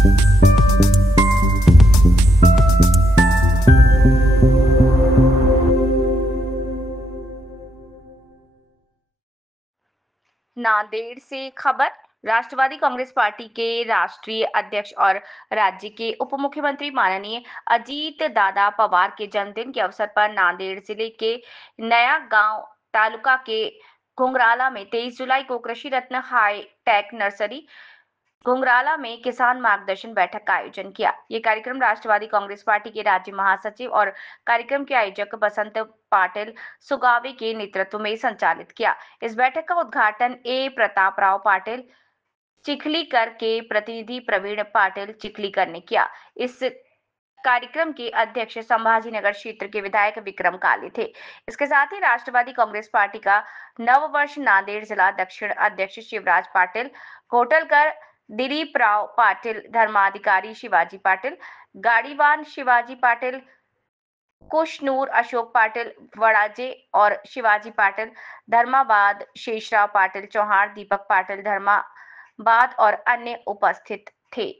नांदेड़ से खबर। राष्ट्रवादी कांग्रेस पार्टी के राष्ट्रीय अध्यक्ष और राज्य के उप मुख्यमंत्री माननीय अजीत दादा पवार के जन्मदिन के अवसर पर नांदेड़ जिले के नया गांव तालुका के घुंगराला में 23 जुलाई को कृषि रत्न हाई टेक नर्सरी घुंगराला में किसान मार्गदर्शन बैठक का आयोजन किया। ये कार्यक्रम राष्ट्रवादी कांग्रेस पार्टी के राज्य महासचिव और कार्यक्रम के आयोजक बसंत पाटिल सुगावे के नेतृत्व में संचालित किया। इस बैठक का उद्घाटन ए प्रताप राव पाटिल चिखलीकर के प्रतिनिधि प्रवीण पाटिल चिखलीकर ने किया। इस कार्यक्रम के अध्यक्ष संभाजीनगर क्षेत्र के विधायक विक्रम काले थे। इसके साथ ही राष्ट्रवादी कांग्रेस पार्टी का नववर्ष नांदेड़ जिला दक्षिण अध्यक्ष शिवराज पाटिल, होटलकर दिलीप राव पाटिल, धर्माधिकारी शिवाजी पाटिल, गाड़ीवान शिवाजी पाटिल, कुशनूर अशोक पाटिल, वड़ाजे और शिवाजी पाटिल, धर्माबाद शेषराव पाटिल चौहान, दीपक पाटिल धर्माबाद और अन्य उपस्थित थे।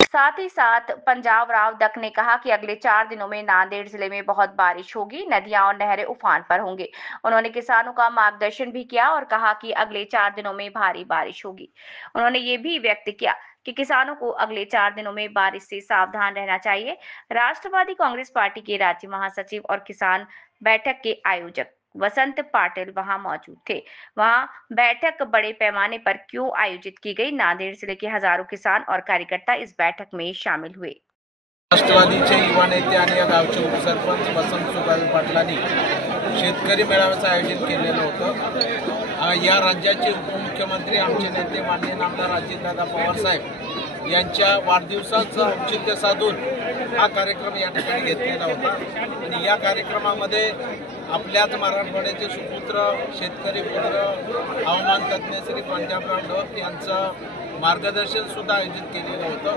साथ ही साथ पंजाब राव दक ने कहा कि अगले 4 दिनों में नांदेड़ जिले में बहुत बारिश होगी, नदियां और नहरें उफान पर होंगे। उन्होंने किसानों का मार्गदर्शन भी किया और कहा कि अगले 4 दिनों में भारी बारिश होगी। उन्होंने ये भी व्यक्त किया कि किसानों को अगले 4 दिनों में बारिश से सावधान रहना चाहिए। राष्ट्रवादी कांग्रेस पार्टी के राज्य महासचिव और किसान बैठक के आयोजक बसंत पाटिल वहां मौजूद थे। वहां बैठक बड़े पैमाने पर क्यों आयोजित की गई, नांदेड़ जिले के हजारों किसान और कार्यकर्ता इस बैठक में शामिल हुए। राष्ट्रवादीचे युवा नेते आणि या गावचे उपसरपंच बसंत सुगावे पाटलांनी शेतकरी मेळाव्याचं आयोजन केलेलं होतं। या राज्याचे उपमुख्यमंत्री आमचे नेते माननीय नामदार अजितदादा पवार साहेब यांच्या वाढदिवसाचं औचित्य साधून हा कार्यक्रम या ठिकाणी घेतलेला होता आणि या कार्यक्रमामध्ये आपल्याच मराठवाड्याचे सुपुत्र शेतकरी पुत्र हवामान तज्ज्ञ श्री पंजाबराव दक यांचं मार्गदर्शन सुद्धा आयोजित केलेलं होतं।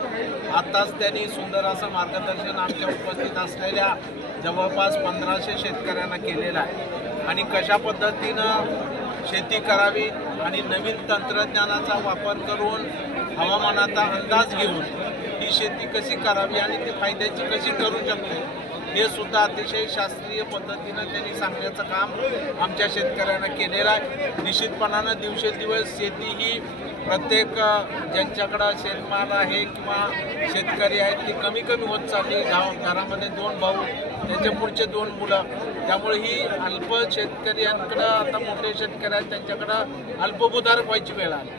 आताच त्यांनी सुंदर असं मार्गदर्शन आमच्या उपस्थित असलेल्या जवळपास 1500 शेतकऱ्यांना केलेलं आहे आणि कशा पद्धतीनं शेती करावी आणि नवीन तंत्रज्ञानाचा वापर करून हवामानाचा अंदाज घेऊन ही शेती कशी करावी आणि ती फायद्याची कशी करू शकतो हे सुद्धा अतिशय शास्त्रीय पद्धतीनं त्यांनी सांगण्याचं काम आमच्या शेतकऱ्यांना केलेलं आहे। निश्चितपणानं दिवसेंदिवस शेती ही प्रत्येक ज्यांच्याकडं शेतमाल आहे किंवा शेतकरी आहेत ती कमी कमी होत चालली। घरामध्ये 2 भाऊ त्याचे पुढचे 2 मुलं, त्यामुळे ही अल्प शेतकऱ्यांकडं आता मोठे शेतकरी आहेत त्यांच्याकडं अल्पभूधारक व्हायची वेळ आली।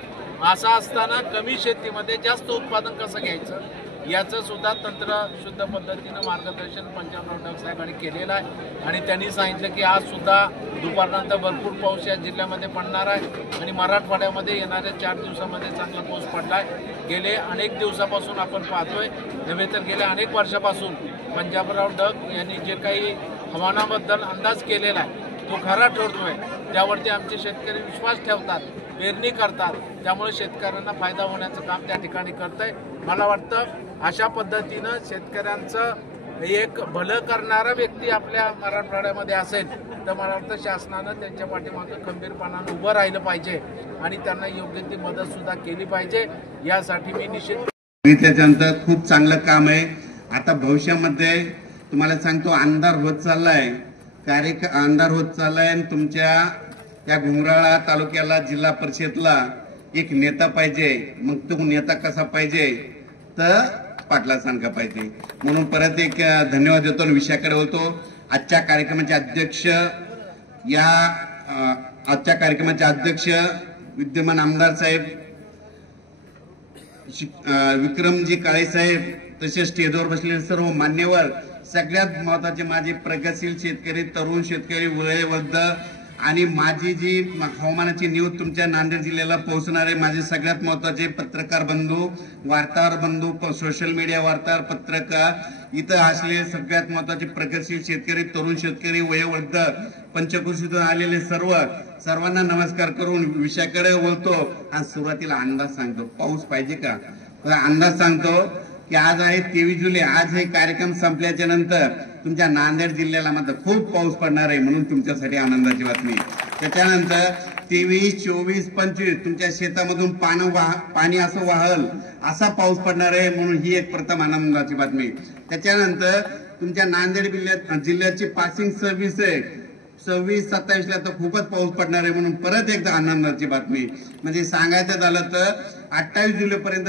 असं असताना कमी शेतीमध्ये जास्त उत्पादन कसं घ्यायचं याचं सुद्धा तंत्र शुद्ध पद्धतीनं मार्गदर्शन पंजाबराव दक साहेबांनी केलेलं आहे आणि त्यांनी सांगितलं की आज सुद्धा दुपारनंतर भरपूर पाऊस या जिल्ह्यामध्ये पडणार आहे आणि मराठवाड्यामध्ये येणाऱ्या 4 दिवसामध्ये चांगला पाऊस पडला आहे। गेले अनेक दिवसापासून आपण पाहतोय, नव्हे तर गेल्या अनेक वर्षापासून पंजाबराव दक यांनी जे काही हवामानाबद्दल अंदाज केलेला आहे तो खरा ठरतोय। त्यावरती आमचे शेतकरी विश्वास ठेवतात, पेरणी करतात, त्यामुळे शेतकऱ्यांना फायदा होण्याचं काम त्या ठिकाणी करतंय। मला वाटतं अशा पद्धतीनं शेतकऱ्यांचं एक भलं करणारा व्यक्ती आपल्या मराठवाड्यामध्ये असेल तर मला वाटतं शासनानं त्यांच्या पाठीमागे खंबीरपणानं उभं राहिलं पाहिजे आणि त्यांना योग्य ती मदत सुद्धा केली पाहिजे। यासाठी मी निश्चित त्याच्यानंतर खूप चांगलं काम आहे। आता भविष्यामध्ये तुम्हाला सांगतो अंधार होत चाललाय, अंधार होत चाललाय आणि तुमच्या या घुंगराळा तालुक्याला जिल्हा परिषदला एक नेता पाहिजे। मग तो नेता कसा पाहिजे तर पाटलासारखा पाहिजे। म्हणून परत एक धन्यवाद देतो आणि विषयाकडे बोलतो। आजच्या कार्यक्रमाचे अध्यक्ष विद्यमान आमदार साहेब विक्रमजी काळे साहेब, तसेच स्टेजवर बसलेले सर्व मान्यवर, सगळ्यात महत्त्वाचे माझे प्रगतशील शेतकरी, तरुण शेतकरी, वयोवृद्ध आणि माझी जी हवामानाची न्यूज तुमच्या नांदेड जिल्ह्याला पोहोचणारे माझे सगळ्यात महत्त्वाचे पत्रकार बंधू, वार्ताहर बंधू, सोशल मीडिया वार्ताहर, पत्रकार, इथं असलेले सगळ्यात महत्त्वाचे प्रगतशील शेतकरी, तरुण शेतकरी, वयोवृद्ध, पंचकृषीतून आलेले सर्वांना नमस्कार करून विषयाकडे बोलतो। आज सुरुवातीला अंदाज सांगतो, पाऊस पाहिजे का अंदाज सांगतो की आज आहे 23 जुलै। आज हे कार्यक्रम संपल्याच्या नंतर तुमच्या नांदेड जिल्ह्याला मात्र खूप पाऊस पडणार आहे, म्हणून तुमच्यासाठी आनंदाची बातमी। त्याच्यानंतर 23, 24, 25 तुमच्या शेतामधून पाणी असं वाहल असा पाऊस पडणार आहे, म्हणून ही एक प्रथम आनंदाची बातमी. त्याच्यानंतर तुमच्या नांदेड जिल्ह्याची पासिंग सर्व्हिस आहे 26-27 ला तर खूपच पाऊस पडणार आहे, म्हणून परत एकदा आनंदाची बातमी. म्हणजे सांगायचं झालं तर 28 जुलैपर्यंत